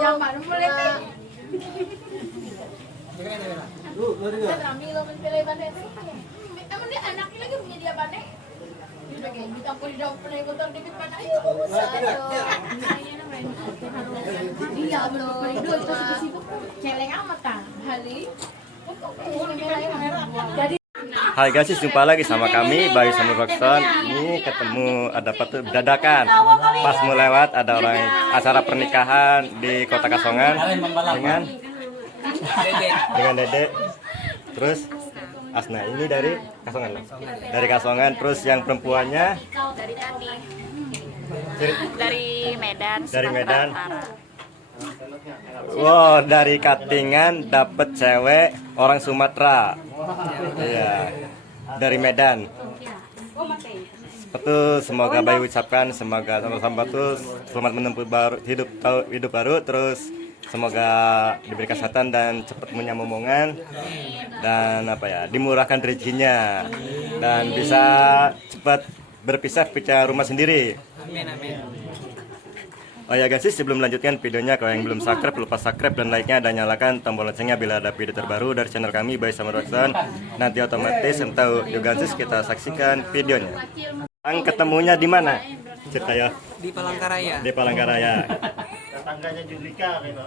zaman mulai. Emang dia anaknya lagi punya dia bane. Di kampung di daun pernah motor dikit pada ayo iya betul itu sibuk celeng amat kan Hali. Jadi Hai guys, jumpa lagi sama kami Bayu Samur Rockson. Ini ketemu ada apa tuh dadakan. Pas mau lewat ada orang acara pernikahan di Kota Kasongan dengan Dede. Terus Asna ini dari Kasongan loh. Dari Kasongan, terus yang perempuannya dari tadi dari Medan. Dari Medan. Utara. Wow, dari Katingan dapet cewek orang Sumatera. Iya. Dari Medan. Betul, semoga Bayu ucapkan semoga sama-sama tuh selamat menempuh hidup baru, terus semoga diberi kesehatan dan cepat punya momongan dan dimurahkan rezekinya dan bisa cepat berpisah rumah sendiri. Amin, amin. Oh ya guys, sebelum melanjutkan videonya, kalau yang belum subscribe lupa subscribe dan like-nya dan nyalakan tombol loncengnya bila ada video terbaru dari channel kami Bayu Samur Rockson. Nanti otomatis entah juga kita saksikan videonya. Ketemunya di mana? Cerita ya. Di Palangkaraya. Di Palangkaraya. Tetangganya Julika gitu.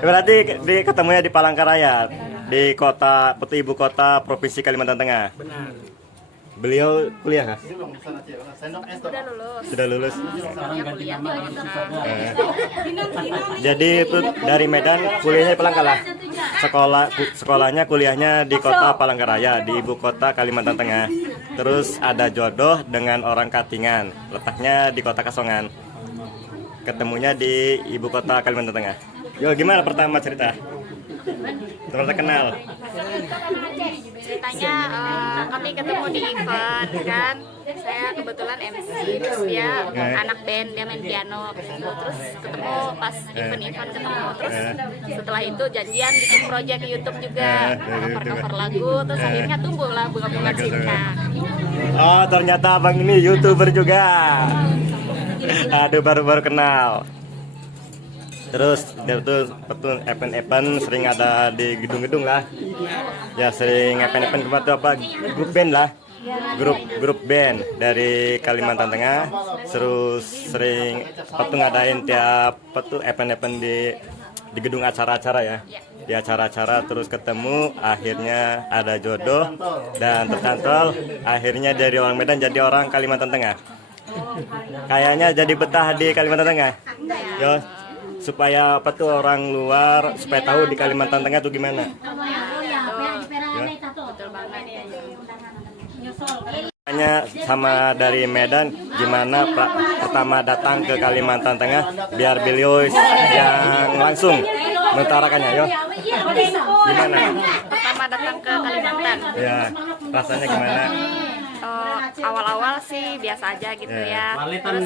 Berarti ketemunya di Palangkaraya, di kota ibu kota provinsi Kalimantan Tengah. Benar. Beliau kuliah kah? Sudah lulus. Sudah lulus. Dia kuliah di Jadi itu dari Medan kuliahnya di Palangkaraya. Sekolahnya kuliahnya di kota Palangkaraya, di ibu kota Kalimantan Tengah. Terus ada jodoh dengan orang Katingan, letaknya di kota Kasongan. Ketemunya di ibu kota Kalimantan Tengah. Yo, gimana pertama cerita? Terus kenal. Ceritanya kami ketemu di event kan. Saya kebetulan MC, terus dia anak band, dia main piano. Terus ketemu pas event-event ketemu. Terus setelah itu janjian bikin project YouTube juga, cover lagu. Terus akhirnya tumbuhlah bunga-bunga cinta. Oh, ternyata abang ini YouTuber juga. Aduh, baru-baru kenal. Terus dia tuh betul event sering ada di gedung-gedung lah. Ya sering event tempat tuh apa grup band lah. Grup band dari Kalimantan Tengah. Terus sering ngadain tiap event di gedung acara-acara ya. Di acara-acara terus ketemu, akhirnya ada jodoh dan tercantol. Akhirnya dari orang Medan jadi orang Kalimantan Tengah. Kayaknya jadi betah di Kalimantan Tengah. Yo, supaya orang luar supaya tahu di Kalimantan Tengah tuh gimana. Betul banget. Tanya sama dari Medan gimana pertama datang ke Kalimantan Tengah biar beliau yang langsung mengutarakannya. Yo, gimana? Pertama datang ke Kalimantan. Ya, rasanya gimana? Awal-awal sih biasa aja gitu ya. Terus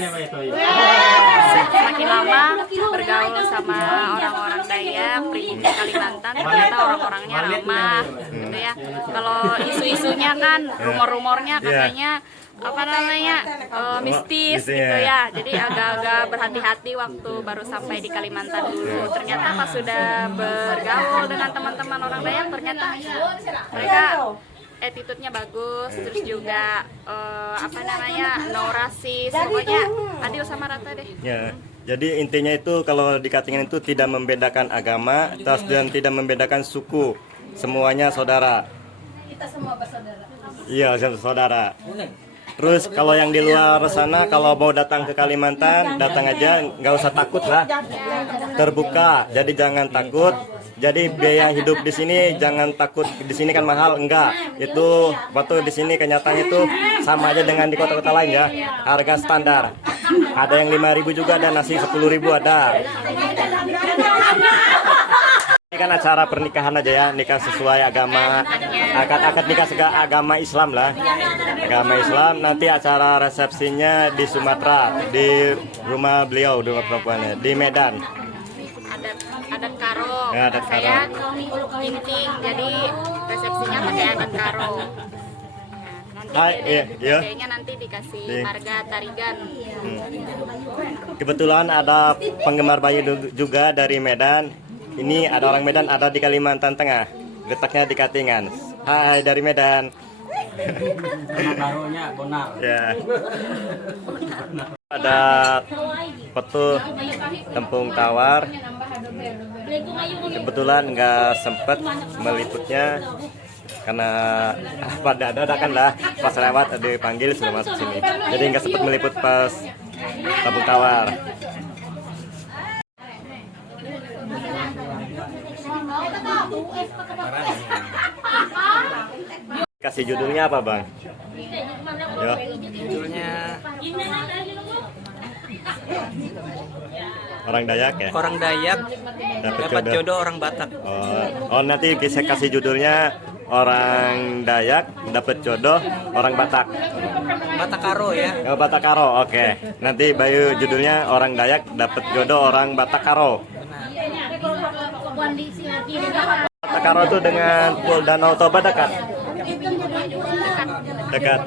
semakin lama bergaul sama orang-orang Dayak, pribumi Kalimantan, ternyata orang-orangnya ramah gitu ya. Kalau isu-isunya kan, rumor-rumornya katanya mistis gitu ya. Jadi agak-agak berhati-hati waktu baru sampai di Kalimantan dulu. Ternyata pas sudah bergaul dengan teman-teman orang Dayak, ternyata mereka attitude-nya bagus, terus juga no rasis, pokoknya adil sama rata deh. Ya, jadi intinya itu kalau di Katingan itu tidak membedakan agama, dan tidak membedakan suku, semuanya saudara. Kita semua bersaudara. Iya, saudara. Terus kalau yang di luar sana kalau mau datang ke Kalimantan, datang aja, nggak usah takut lah, terbuka. Jadi jangan takut. Jadi biaya hidup di sini jangan takut, di sini kan mahal, enggak. Itu waktu di sini kenyataannya itu sama aja dengan di kota-kota lain ya. Harga standar. Ada yang 5.000 juga, ada nasi 10.000 ada. Ini kan acara pernikahan aja ya, nikah sesuai agama, akad nikah agama Islam lah. Agama Islam, nanti acara resepsinya di Sumatera, di rumah beliau, rumah perempuannya, di Medan. Adat karo. Ya, adat Saya karo. Ginting, jadi resepsinya pakai adat karo. Nanti iya, iya. Dedenya nanti dikasih Di- marga Tarigan. Kebetulan ada penggemar Bayu juga dari Medan. Ini ada orang Medan, ada di Kalimantan Tengah. Letaknya di Katingan. Hai dari Medan. Barunya Bonar. Ya. Ada foto Tempung Tawar. Kebetulan nggak sempet meliputnya karena pada dadakan lah pas lewat dipanggil sudah masuk sini. Jadi nggak sempet meliput pas Tempung Tawar. Kasih judulnya apa bang? Yo. Judulnya Orang Dayak ya? Orang Dayak dapat jodoh orang Batak. Oh, nanti bisa kasih judulnya Orang Dayak dapat jodoh orang Batak. Batakaro ya. Oh, Batakaro, oke. Nanti Bayu judulnya Orang Dayak dapat jodoh orang Batakaro. Batakaro itu dengan Pul Danau Toba dekat. Dekat.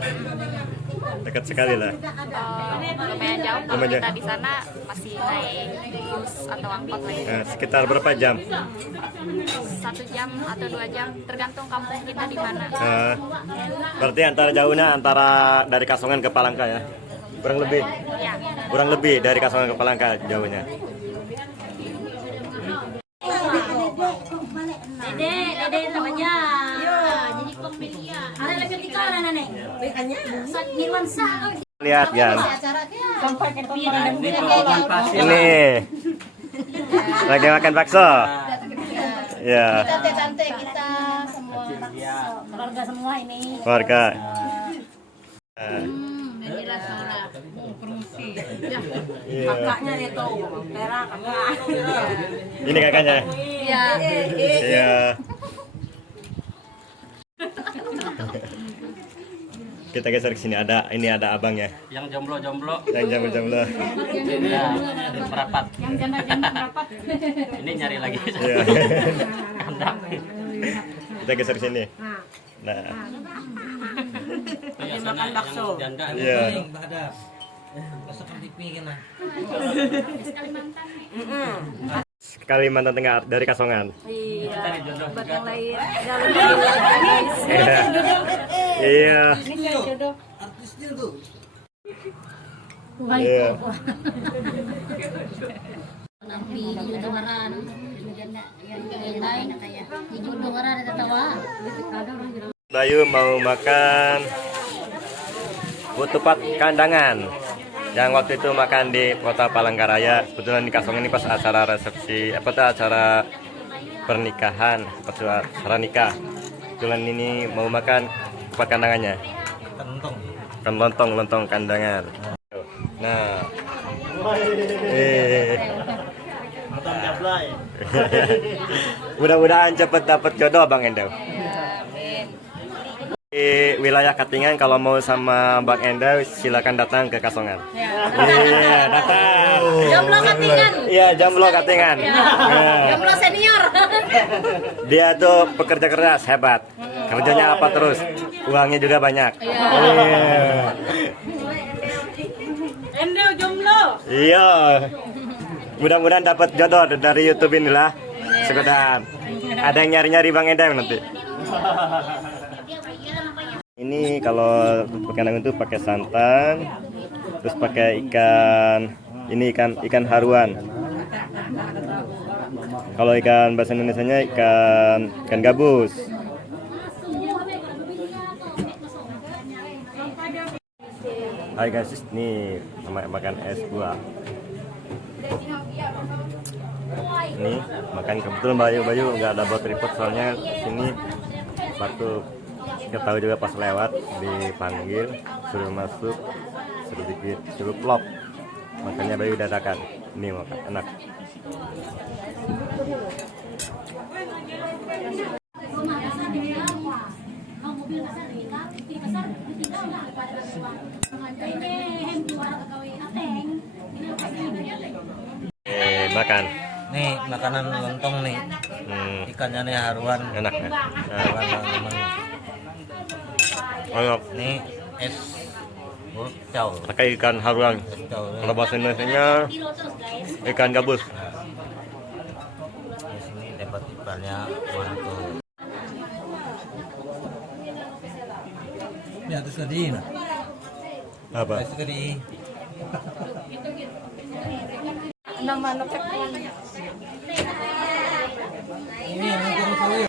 Dekat sekali lah. Lumayan jauh kalau Lumayan kita jauh. di sana masih naik bus atau angkot lagi. Nah, sekitar berapa jam? 1 jam atau 2 jam tergantung kampung kita di mana. Berarti antara jauhnya antara dari Kasongan ke Palangka ya? Kurang lebih. Ya. Kurang lebih dari Kasongan ke Palangka jauhnya. Dede namanya. Jadi pemilihan. Ada lagi tiga orang nenek. Bekanya. Nirwansa. Lihat kan. Ini Ini lagi makan bakso. Ya, tante-tante kita semua keluarga semua ini. keluarga. Jelas soalnya. Iya. Kakaknya itu, Vera kakak. Ini kakaknya. Iya. Iya. Kita geser ke sini, ini ada abangnya Yang jomblo-jomblo. yang jomblo-jomblo. Ya, merapat. Yang janda-janda rapat. Ini nyari lagi. Iya. Hendak. Kita geser ke sini. Nah, Makan bakso. Janda iya. Kalimantan Tengah dari Kasongan. Cari jodoh juga. Iya. Iya. Iya. Nampi jodoh ngaran. Jodoh ngaran ada tawa. Bayu mau makan ketupat kandangan yang waktu itu makan di kota Palangkaraya. Kebetulan di Kasongan ini pas acara resepsi acara pernikahan, pas acara nikah. Kebetulan ini mau makan ketupat kandangannya. Kan lontong kandangan. Nah, mudah-mudahan cepet dapat jodoh Bang Endau. Di wilayah Katingan kalau mau sama Bang Endau silakan datang ke Kasongan. Iya, datang. Jomblo Katingan. Iya, jomblo Katingan. Iya. Jomblo senior. Dia tuh pekerja keras hebat. Kerjanya apa terus? Uangnya juga banyak. Iya. Endau jomblo. Iya. Mudah-mudahan dapat jodoh dari YouTube inilah. Sekedar ada yang nyari-nyari Bang Endau nanti. Ini kalau makanan itu pakai santan, terus pakai ikan, ini ikan haruan. Kalau ikan bahasa Indonesianya ikan gabus. Hai guys, nih makan es buah. Ini makan kebetulan Bayu nggak ada buat tripod soalnya sini waktu kita tahu juga pas lewat dipanggil suruh masuk suruh vlog, makanya Bayu dadakan ini makan enak. Makan Nih makanan lontong nih. Ikannya nih haruan. enak ya. Haruan yang memang. Enak. Nih es cow. Pakai ikan haruan. Es cow. Kalau bahasa Indonesianya Kilo terus guys. ikan gabus. Di sini dapat ikannya mantap. Ini atas tadi. Apa? Atas tadi. Ini yang untuk saya.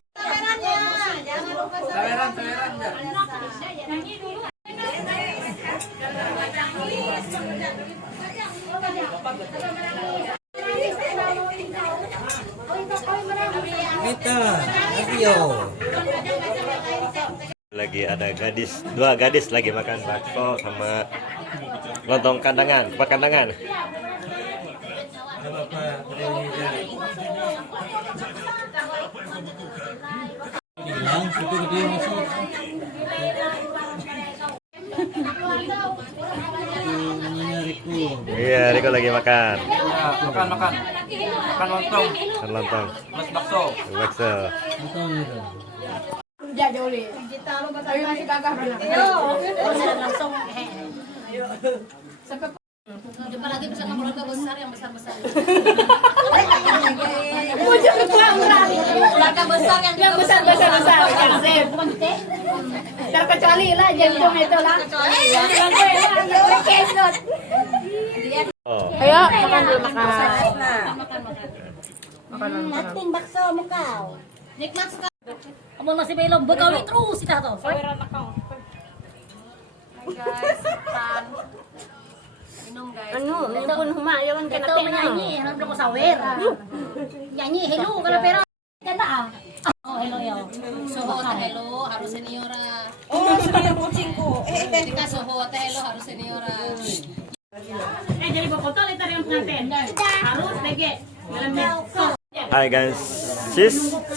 Kita, Rio. Lagi ada dua gadis lagi makan bakso sama lontong kandangan, kupat kandangan. Bilang situ gede masuk. Iya, Riko lagi makan. Makan lontong, Makan lontong, plus bakso. bakso. Langsung. Jumpa lagi bersama keluarga besar yang besar-besar. Keluarga besar yang besar-besar. Terkecuali lah jantung itu lah. Oh, Ayo makan dulu makan. Nating bakso mo kau. Nikmat sekali. Kamu masih belum begawi terus kita tuh. Guys, pan. Minum guys. Anu, pun huma yawan kena Ito menyanyi, harus belum sawer. Nyanyi hello kalau pero kanta ah. Oh hello yo. Soho hello harus seniora. Oh, senior coaching ko. Ketika soho hello harus seniora. jadi foto lihat yang pengantin. Harus lagi. hai guys,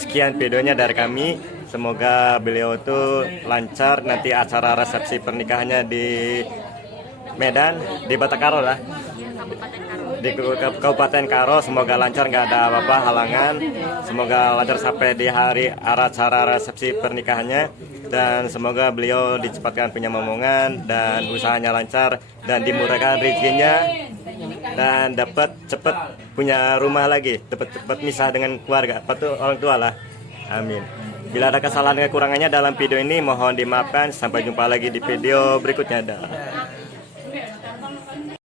sekian videonya dari kami. Semoga beliau tuh lancar nanti acara resepsi pernikahannya di Medan, di Batakaro lah, di Kabupaten Karo. Semoga lancar, nggak ada apa-apa halangan. Semoga lancar sampai di hari acara resepsi pernikahannya, dan semoga beliau dicepatkan punya momongan dan usahanya lancar dan dimurahkan rezekinya dan dapat cepat punya rumah lagi, cepat misah dengan keluarga, patuh orang tua lah. Amin. Bila ada kesalahan dan kekurangannya dalam video ini mohon dimaafkan. Sampai jumpa lagi di video berikutnya. Dah.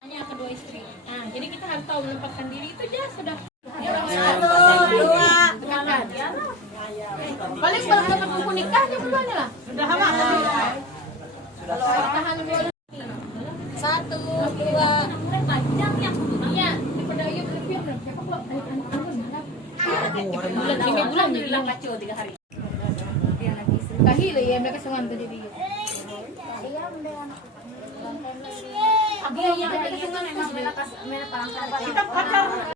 Kedua istri. Nah, jadi kita harus tahu menempatkan diri itu aja sudah. Paling baru dapat buku nikahnya belum lah. Sudah lama. Tahan dulu. 1 2 Iya, di pedayung lebih siapa kok? Bulan hilang kacau 3 hari. Kahila ya mereka sungan tadi dia. Iya, mereka sungan memang mereka parang. Kita pacar